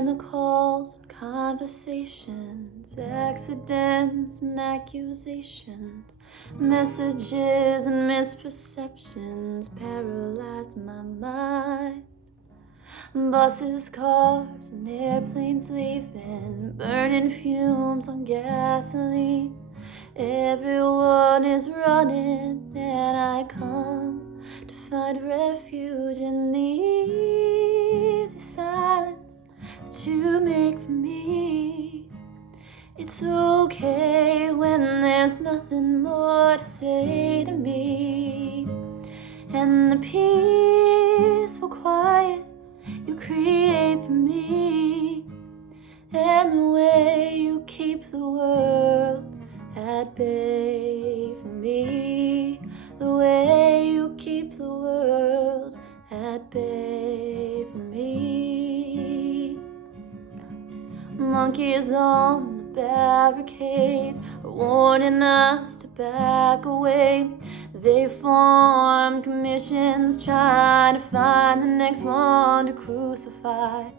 and the calls, conversations, accidents and accusations, messages and misperceptions paralyze my mind. Buses, cars, and airplanes leaving, burning fumes on gasoline. Everyone is running, and I come to find refuge in the easy silence that you make for me. It's okay when there's nothing more to say to me, and the peaceful quiet you create for me, and the way you keep the world at bay for me, the way you keep the world at bay for me. Monkeys on the barricade are warning us to back away. They form commissions trying to find the next one to crucify.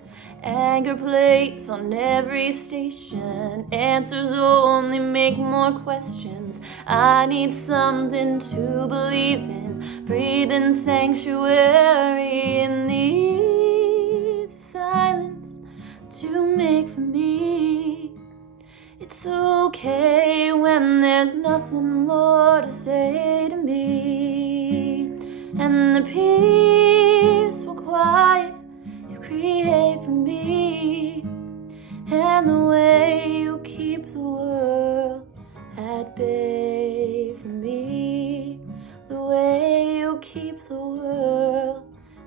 Anger plates on every station, answers only make more questions. I need something to believe in, breathing sanctuary in the easy silence to make for me. It's okay when there's nothing more to say to me, and the peaceful quiet you create for me, and the way you keep the world at bay for me, the way you keep the world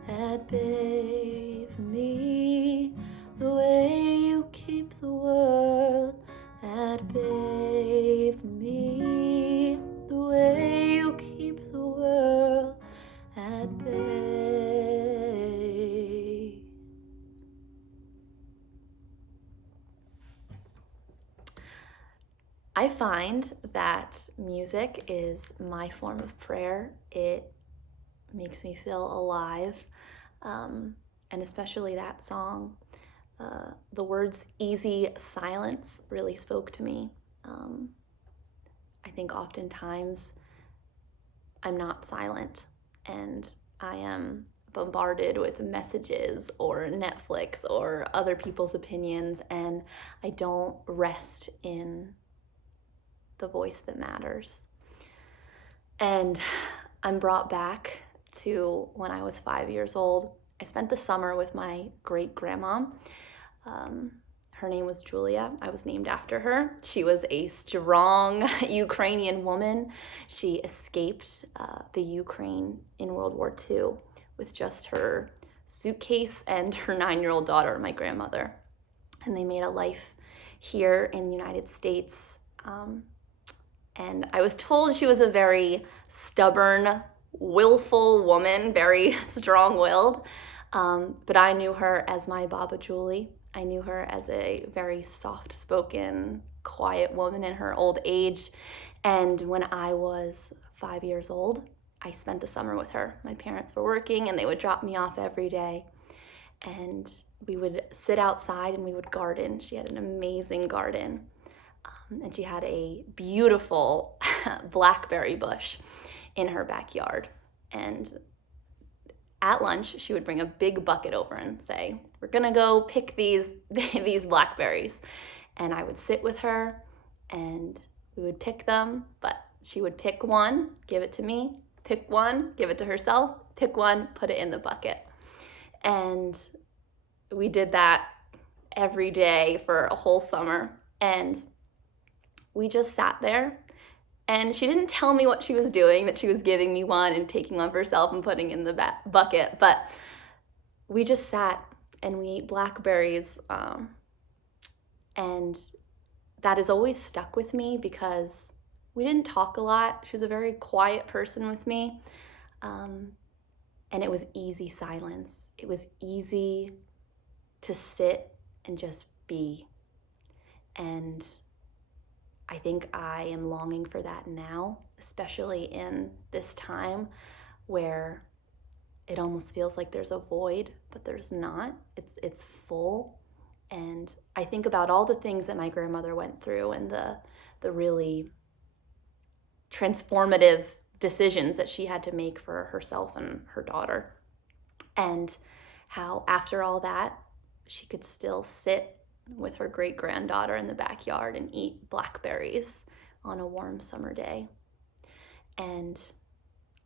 at bay for me, the way you keep the world at bay for me, the way you keep the world at bay. I find that music is my form of prayer. It makes me feel alive, and especially that song. The words easy silence really spoke to me. I think oftentimes I'm not silent, and I am bombarded with messages or Netflix or other people's opinions, and I don't rest in the voice that matters. And I'm brought back to when I was 5 years old. I spent the summer with my great-grandma. Her name was Julia. I was named after her. She was a strong Ukrainian woman. She escaped the Ukraine in World War II with just her suitcase and her 9-year-old daughter, my grandmother. And they made a life here in the United States. And I was told she was a very stubborn, willful woman, very strong-willed. But I knew her as my Baba Julie. I knew her as a very soft-spoken, quiet woman in her old age. And when I was 5 years old, I spent the summer with her. My parents were working, and they would drop me off every day. And we would sit outside and we would garden. She had an amazing garden. And she had a beautiful blackberry bush in her backyard. And at lunch, she would bring a big bucket over and say, "We're gonna go pick these blackberries." And I would sit with her and we would pick them, but she would pick one, give it to me, pick one, give it to herself, pick one, put it in the bucket. And we did that every day for a whole summer. And we just sat there, and she didn't tell me what she was doing, that she was giving me one and taking one for herself and putting in the bucket, but we just sat and we ate blackberries, and that has always stuck with me because we didn't talk a lot. She was a very quiet person with me, and it was easy silence. It was easy to sit and just be, and I think I am longing for that now, especially in this time where it almost feels like there's a void, but there's not. It's full, And I think about all the things that my grandmother went through and the really transformative decisions that she had to make for herself and her daughter. And how after all that, she could still sit with her great granddaughter in the backyard and eat blackberries on a warm summer day. And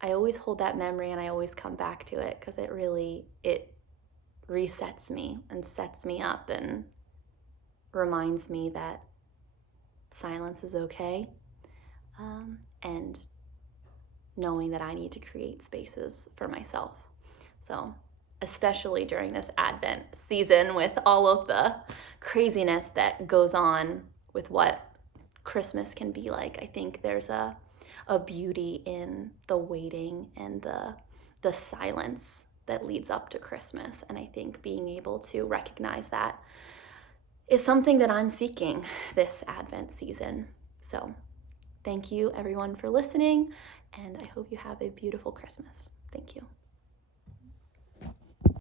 I always hold that memory and I always come back to it because it resets me and sets me up and reminds me that silence is okay, and knowing that I need to create spaces for myself. So especially during this Advent season with all of the craziness that goes on with what Christmas can be like, I think there's a beauty in the waiting and the silence that leads up to Christmas. And I think being able to recognize that is something that I'm seeking this Advent season. So thank you everyone for listening, and I hope you have a beautiful Christmas. Thank you.